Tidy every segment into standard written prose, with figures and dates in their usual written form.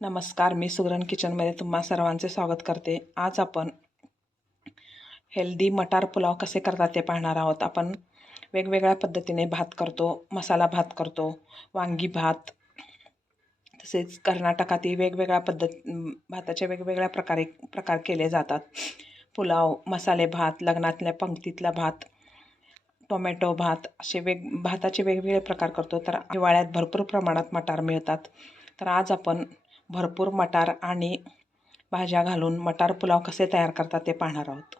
नमस्कार, मी सुगरण किचनमध्ये तुम्हा सर्वांचे स्वागत करते. आज आपण हेल्दी मटार पुलाव कसे करतात ते पाहणार आहोत. आपण वेगवेगळ्या पद्धतीने भात करतो, मसाला भात करतो, वांगी भात, तसेच कर्नाटकातील वेगवेगळ्या भाताचे वेगवेगळ्या प्रकार केले जातात. पुलाव, मसाले भात, लग्नातल्या पंक्तीतला भात, टोमॅटो भात, असे भाताचे वेगवेगळे प्रकार करतो. तर हिवाळ्यात भरपूर प्रमाणात मटार मिळतात. तर आज आपण भरपूर मटार आणि भाज्या घालून मटार पुलाव कसे तयार करतात ते पाहणार आहोत.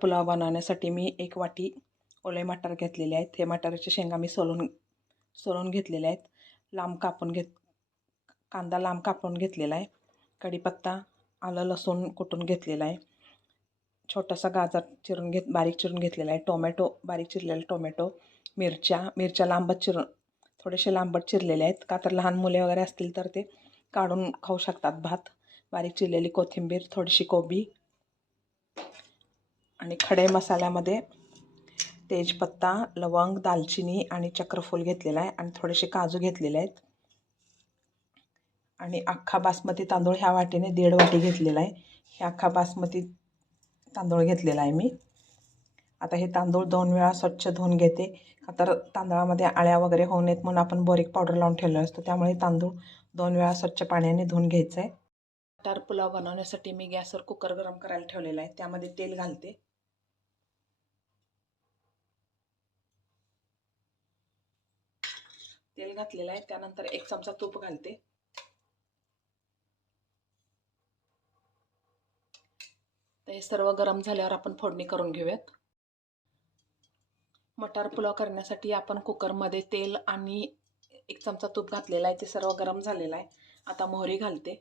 पुलाव बनवण्यासाठी मी 1 वाटी ओले मटार घेतलेले आहेत. हे मटाराच्या शेंगा मी सोलून घेतलेले आहेत. कांदा लांब कापून घेतलेला आहे. कढीपत्ता, आलं लसूण कुटून घेतलेला आहे. छोटासा गाजर बारीक चिरून घेतलेला आहे. टोमॅटो, बारीक चिरलेला टोमॅटो, मिरच्या थोडेसे लांबट चिरलेले आहेत. का तर लहान मुले वगैरे असतील तर ते काढून खाऊ शकतात भात. बारीक चिरलेली कोथिंबीर, थोडीशी कोबी आणि खडे मसाल्यामध्ये तेजपत्ता, लवंग, दालचिनी आणि चक्रफूल घेतलेला आहे आणि थोडेसे काजू घेतलेले आहेत. आणि अख्खा बासमती तांदूळ ह्या वाटीने 1.5 वाटी घेतलेला आहे. हे अख्खा बासमती तांदूळ घेतलेला आहे मी. आता हे तांदूळ 2 वेळा स्वच्छ धुवून घेते. का तर तांदळामध्ये आळ्या वगैरे होऊ नयेत म्हणून आपण बोरिक पावडर लावून ठेवलं असतं. त्यामुळे तांदूळ 2 वेळा स्वच्छ पाण्याने धुवून घ्यायचं आहे. मटार पुलाव बनवण्यासाठी मी गॅसवर कुकर गरम करायला ठेवलेला आहे. त्यामध्ये तेल घालते. तेल घातलेलं आहे. त्यानंतर 1 चमचा तूप घालते. तर हे सर्व गरम झाल्यावर आपण फोडणी करून घेऊयात. मटार पुलाव करण्यासाठी आपण कुकरमध्ये तेल आणि 1 चमचा तूप घातलेला आहे. ते सर्व गरम झालेलं आहे. आता मोहरी घालते.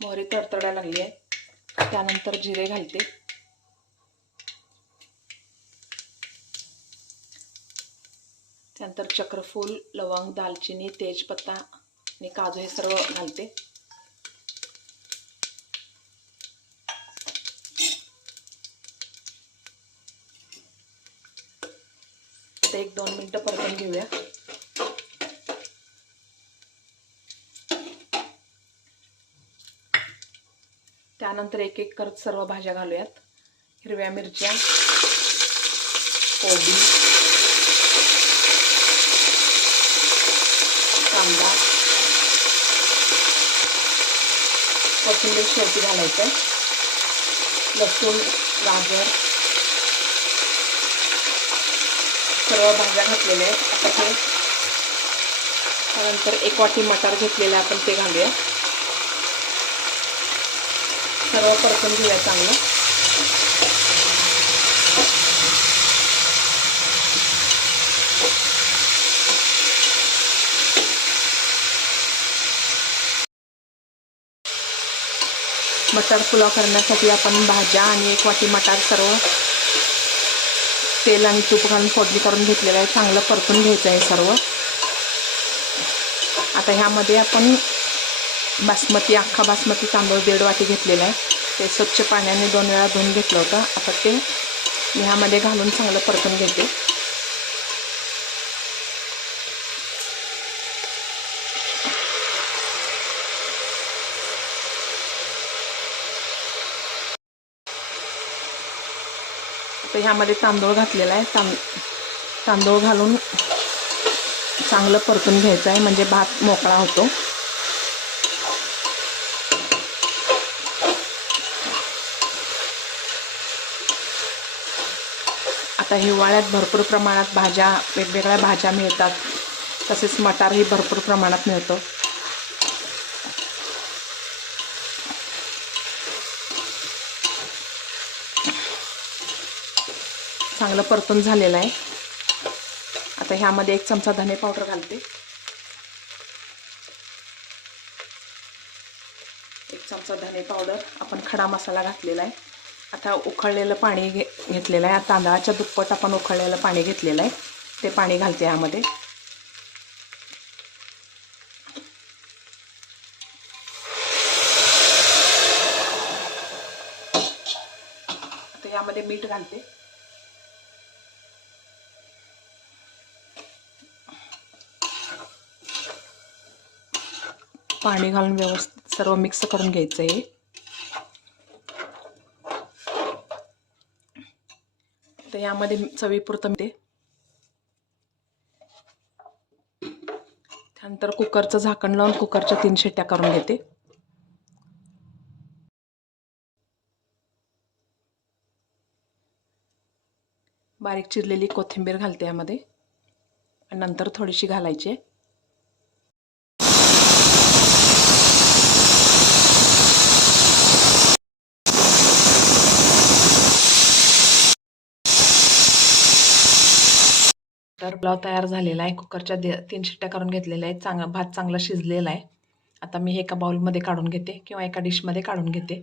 मोहरी तडतडायला लागली आहे. त्यानंतर जिरे घालते. त्यानंतर चक्रफूल, लवंग, दालचिनी, तेजपत्ता आणि काजू हे सर्व घालते. आता 1-2 मिनिटं परतून घेऊया. त्यानंतर एक एक करत सर्व भाज्या घालूयात. हिरव्या मिरच्या, कोबी, कांदा, कोथिंबीर शेवटी घालायचं, लसूण, गाजर, सर्व भाज्या घातलेल्या आहेत. आता हे त्यानंतर 1 वाटी मटार घेतलेले आपण ते घालूया. सर्व परतून घेऊया चांगलं. मटार पुलाव करण्यासाठी आपण भाज्या आणि 1 वाटी मटार सर्व तेल आणि तूप घालून फोडणी करून घेतलेलं आहे. चांगलं परतून घ्यायचं आहे सर्व. आता ह्यामध्ये आपण अख्खा बासमती तांदूळ 1.5 वाटी घेतलेला आहे. ते स्वच्छ पाण्याने 2 वेळा धुवून घेतलं होतं. आता ते ह्यामध्ये घालून चांगलं परतून घेते. तर ह्यामध्ये तांदूळ घातलेला आहे. तांदूळ घालून चांगलं परतून घ्यायचं आहे म्हणजे भात मोकळा होतो. आता हिवाळ्यात भरपूर प्रमाणात वेगवेगळ्या भाज्या मिळतात. तसेच मटारही भरपूर प्रमाणात मिळतो. चांगलं परतून झालेलं आहे. आता ह्यामध्ये 1 चमचा धने पावडर घालते. थोडंसं धने पावडर, आपण खडा मसाला घातलेला आहे. आता उकळलेलं पाणी घेतलेलं आहे. तांदळाच्या दुप्पट आपण उकळलेलं पाणी घेतलेलं आहे, ते पाणी घालते यामध्ये. आता यामध्ये मीठ घालते. पाणी घालून व्यवस्थित सर्व मिक्स करून घ्यायचं आहे. तर यामध्ये चवीपुरतं ते, त्यानंतर कुकरचं झाकण लावून कुकरच्या 3 शिट्ट्या करून घेते. बारीक चिरलेली कोथिंबीर घालते यामध्ये, आणि नंतर थोडीशी घालायची. तर पुलाव तयार झालेला आहे. कुकरच्या 3 शिट्ट्या करून घेतलेल्या आहेत. भात चांगला शिजलेला आहे. आता मी हे एका बाउलमध्ये काढून घेते किंवा एका डिशमध्ये काढून घेते.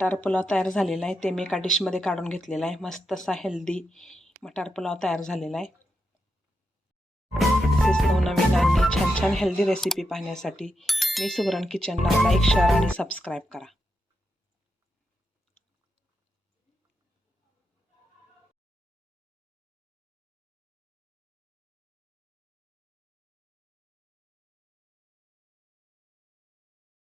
मटार पुलाव तयार झालेला आहे, ते मी एका डिशमध्ये काढून घेतलेला आहे. मस्त असा हेल्दी मटार पुलाव तयार झालेला आहे. तसेच नवनवीन आणि छान छान हेल्दी रेसिपी पाहण्यासाठी मी सुगरण किचनला लाईक, शेअर आणि सबस्क्राईब करा.